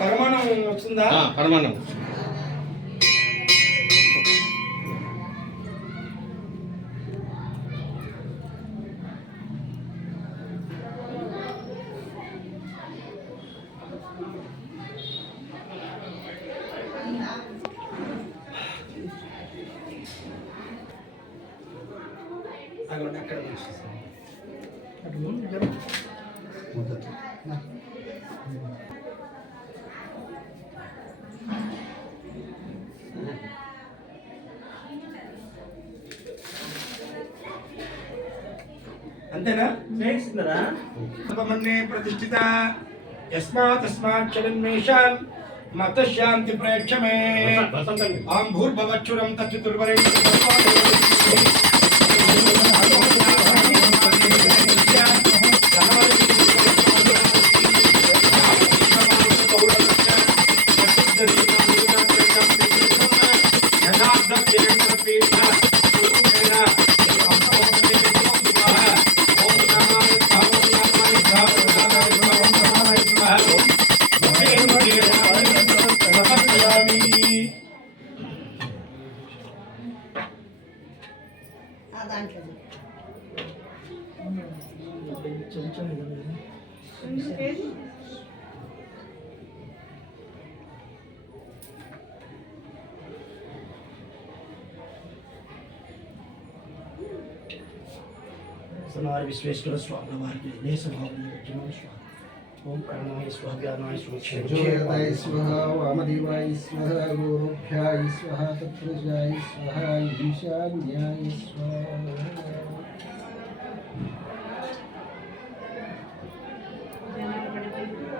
పరిమాణం వస్తుందా ఆ, అక్కడ వచ్చేసింది. అంతేనా? చేయిస్తున్నారా ఉపమన్యే ప్రతిష్ఠిత. యస్మాత్ తస్మాత్ చలన్మేషాన్ మత శాంతి ప్రేక్షమే. వసంతం ఆం భూర్భవచ్చురం సనార విశ్వేశ్వర స్వామి నమార్తి దేశభావన జనమ స్వామి ఓం ప్రాణాయ స్వాహ వ్యానాయ స్వాహ జ్యోతాయ స్వాహ వామదేవాయ స్వాహ గోరుభ్యాయ స్వాహ తత్రజాయ స్వాహ ఈశాన్యాయ స్వాహ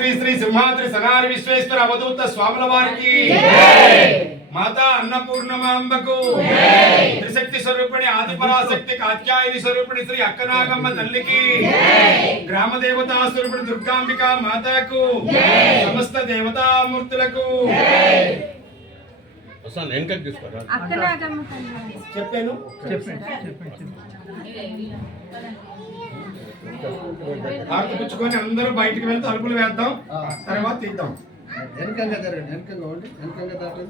శ్రీ శ్రీ సింహాద్రి సనారి విశ్వేశ్వర అవధూత స్వాముల వారికి. మాతా అన్నపూర్ణమాంబకు. త్రిశక్తి స్వరూపిణి ఆదిపరాశక్తి కాత్యాయని స్వరూపిణి శ్రీ అక్కనాగమ్మ తల్లికి. గ్రామ దేవతా స్వరూపిణి దుర్గాంబిక మాతాకు. సమస్త దేవతామూర్తులకు. చెప్పాను? హారతి పుచ్చుకొని అందరూ బయటికి వెళ్తే తలుపులు వేద్దాం. తర్వాత తీద్దాం వెనకంగా జరగండి వెనకంగా ఉండి వెనకంగా దాటండి.